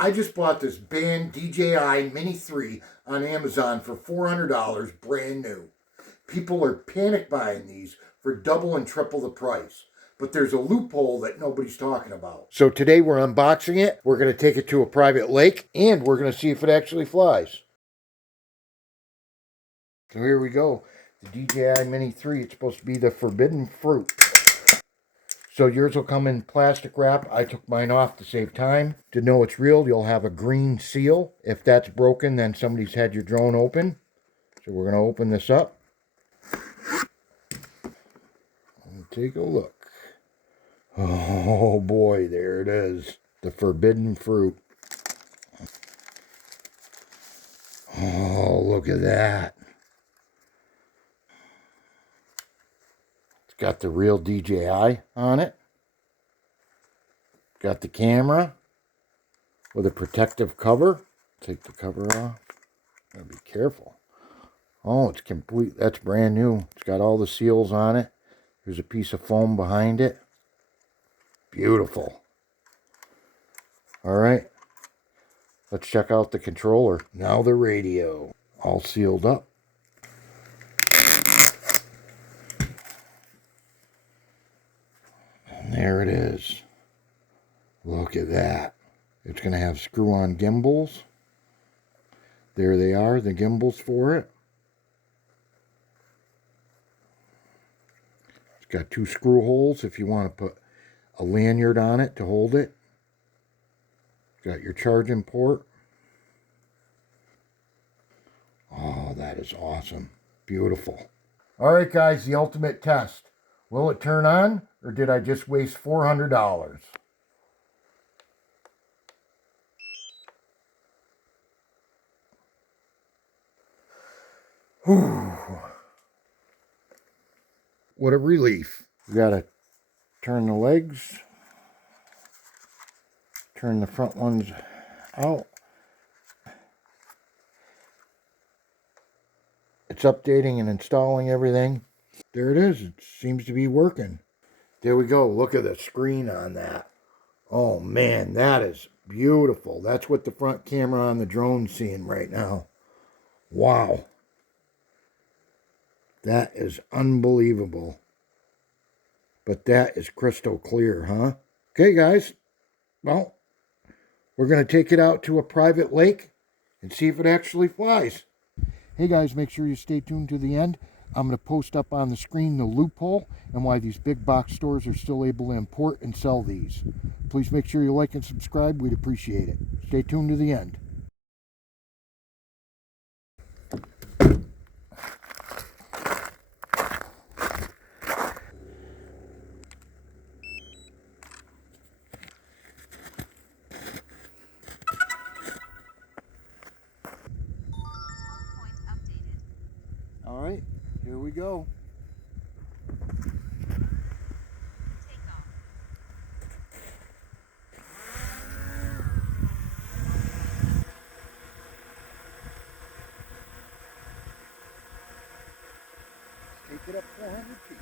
I just bought this Banned Dji Mini 3 on Amazon for $400, brand new. People are panic buying these for double and triple the price. But there's a loophole that nobody's talking about. So today we're unboxing it. We're going to take it to a private lake, and we're going to see if it actually flies. So here we go. The Dji Mini 3, it's supposed to be the forbidden fruit. So yours will come in plastic wrap. I took mine off to save time. To know it's real, you'll have a green seal. If that's broken, then somebody's had your drone open. So we're going to open this up. And take a look. Oh boy, there it is. The forbidden fruit. Oh, look at that. It's got the real DJI on it. Got the camera with a protective cover. Take the cover off. Gotta be careful. Oh, it's complete. That's brand new. It's got all the seals on it. There's a piece of foam behind it. Beautiful. All right. Let's check out the controller. Now the radio. All sealed up. And there it is. Look at that. It's going to have screw-on gimbals. There they are, the gimbals for it. It's got 2 screw holes if you want to put a lanyard on it to hold it. Got your charging port. Oh, that is awesome. Beautiful. All right, guys, the ultimate test. Will it turn on, or did I just waste $400? Whew. What a relief. We gotta turn the legs, turn the front ones out. It's updating and installing everything. There it is. It seems to be working. There we go. Look at the screen on that. Oh man, that is beautiful. That's what the front camera on the drone's seeing right now. Wow. That is unbelievable. But that is crystal clear, huh? Okay, guys. Well, we're going to take it out to a private lake and see if it actually flies. Hey, guys, make sure you stay tuned to the end. I'm going to post up on the screen the loophole and why these big box stores are still able to import and sell these. Please make sure you like and subscribe. We'd appreciate it. Stay tuned to the end. All right, here we go. Take it up 400 feet.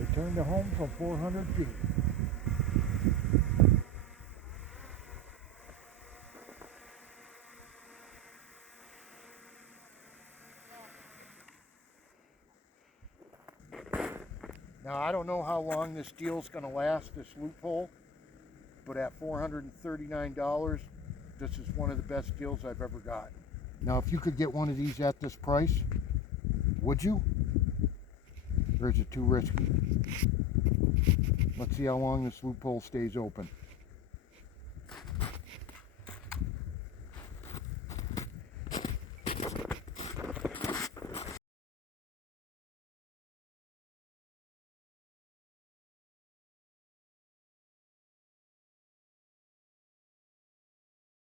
Return to home from 400 feet. Now, I don't know how long this deal's going to last, this loophole, but at $439, this is one of the best deals I've ever got. Now, if you could get one of these at this price, would you? Or is it too risky? Let's see how long this loophole stays open.